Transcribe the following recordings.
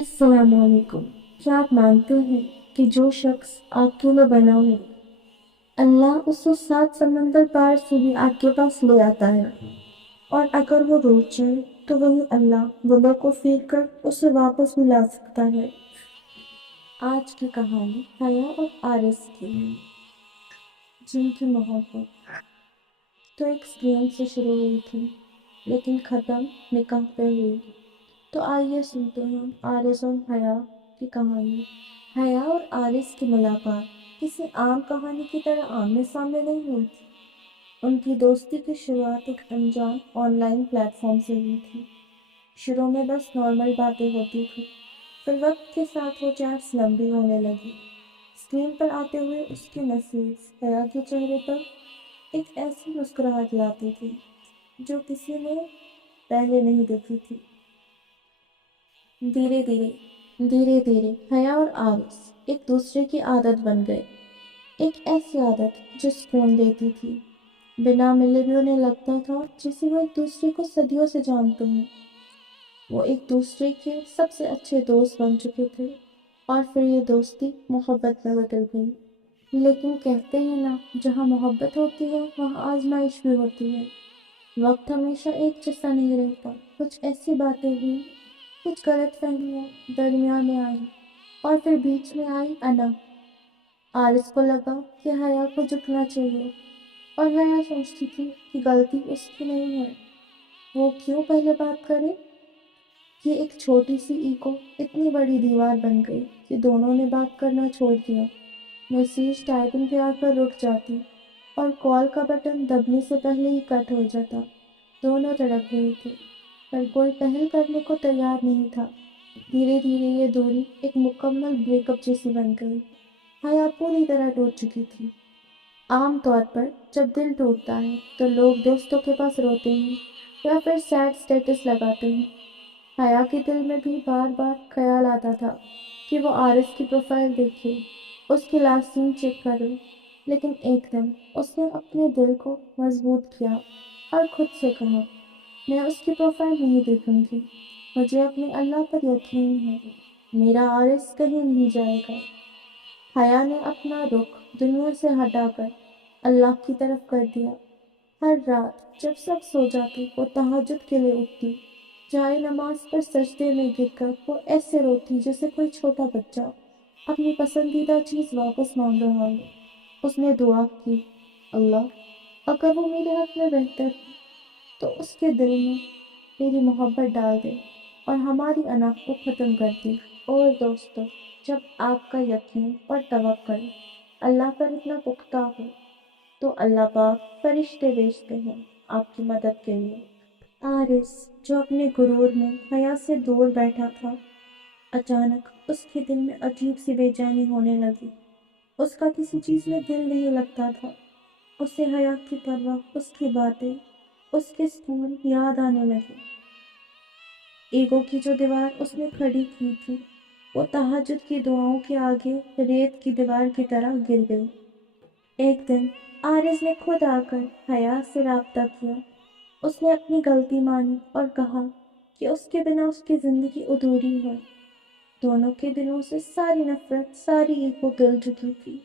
अस्सलाम वालेकुम। क्या आप मानते हैं कि जो शख्स आग के लिए बना हो, अल्लाह उसे 7 समंदर पार से भी आग के पास ले आता है, और अगर वो रूठ जाए तो वही अल्लाह वबा को फेंक कर उसे वापस भी ला सकता है। आज की कहानी हया और आरिस की है, जिनकी मोहब्बत तो एक स्क्रीन से शुरू हुई थी, लेकिन ख़त्म निकाह पे हुई। तो आइए सुनते हैं आरिस और हया की कहानी। हया और आरिस की मुलाकात किसी आम कहानी की तरह आमने सामने नहीं हुई थी। उनकी दोस्ती की शुरुआत एक अनजान ऑनलाइन प्लेटफॉर्म से हुई थी। शुरू में बस नॉर्मल बातें होती थी, फिर वक्त के साथ वो चैट्स लंबी होने लगी। स्क्रीन पर आते हुए उसके मैसेज हया के चेहरे पर एक ऐसी मुस्कुराहट लाती थी जो किसी ने पहले नहीं देखी थी। धीरे धीरे हया और आरिस एक दूसरे की आदत बन गए। एक ऐसी आदत जो सुकून देती थी। बिना मिले भी उन्हें लगता था जैसे वो एक दूसरे को सदियों से जानते हैं। वो एक दूसरे के सबसे अच्छे दोस्त बन चुके थे, और फिर ये दोस्ती मोहब्बत में बदल गई। लेकिन कहते हैं ना, जहाँ मोहब्बत होती है वहाँ आजमाइश भी होती है। वक्त हमेशा एक जैसा नहीं रहता। कुछ ऐसी बातें हुई, कुछ गलतफहमियां दरमियान में आई, और फिर बीच में आई अना। आरिस को लगा कि हया को झुकना चाहिए, और हया सोचती थी कि गलती उसकी नहीं है। वो क्यों पहले बात करे। ये एक छोटी सी ईगो इतनी बड़ी दीवार बन गई कि दोनों ने बात करना छोड़ दिया। मैसेज टाइपिंग पे आकर रुक जाती, और कॉल का बटन दबने से पहले ही कट हो जाता। दोनों तड़प रहे थे, पर कोई पहल करने को तैयार नहीं था। धीरे धीरे ये दूरी एक मुकम्मल ब्रेकअप जैसी बन गई। हया पूरी तरह टूट चुकी थी। आम तौर पर जब दिल टूटता है तो लोग दोस्तों के पास रोते हैं या फिर सैड स्टेटस लगाते हैं। हया के दिल में भी बार बार ख्याल आता था कि वो आरिस की प्रोफाइल देखे, उसकी लास्ट सीन चेक करे। लेकिन एकदम उसने अपने दिल को मजबूत किया और खुद से कहा, मैं उसकी प्रोफाइल नहीं देखूंगी। मुझे अपने अल्लाह पर यकीन है, मेरा आरिस कहीं नहीं जाएगा। हया ने अपना रुख दुनिया से हटाकर अल्लाह की तरफ कर दिया। हर रात जब सब सो जाते वो तहज्जुद के लिए उठती। चाहे नमाज पर सजदे में गिरकर वो ऐसे रोती जैसे कोई छोटा बच्चा अपनी पसंदीदा चीज़ वापस मांग रहा हो। उसने दुआ की, अल्लाह अगर वो मेरे हक में बेहतर है तो उसके दिल में मेरी मोहब्बत डाल दे और हमारी अनाप को ख़त्म कर दे। और दोस्तों, जब आपका यकीन और तवक्कुल अल्लाह पर इतना पुख्ता हो तो अल्लाह पाक फरिश्ते भेजते हैं आपकी मदद के लिए। आरिस, जो अपने गुरूर में हया से दूर बैठा था, अचानक उसके दिल में अजीब सी बेचैनी होने लगी। उसका किसी चीज़ में दिल नहीं लगता था। उसे हया की परवाह, उसकी बातें, उसके स्कूल याद आने लगे। ईगो की जो दीवार उसने खड़ी की थी, वो तहज्जुद की दुआओं के आगे रेत की दीवार की तरह गिर गई। एक दिन आरिस ने खुद आकर हया से राब्ता किया। उसने अपनी गलती मानी और कहा कि उसके बिना उसकी ज़िंदगी अधूरी है। दोनों के दिलों से सारी नफरत, सारी ईगो गल चुकी थी।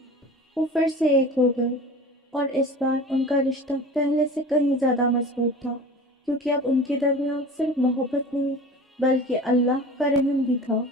वो फिर से एक हो गए, और इस बार उनका रिश्ता पहले से कहीं ज़्यादा मजबूत था, क्योंकि अब उनके दरमियान सिर्फ मोहब्बत नहीं बल्कि अल्लाह का रहम भी था।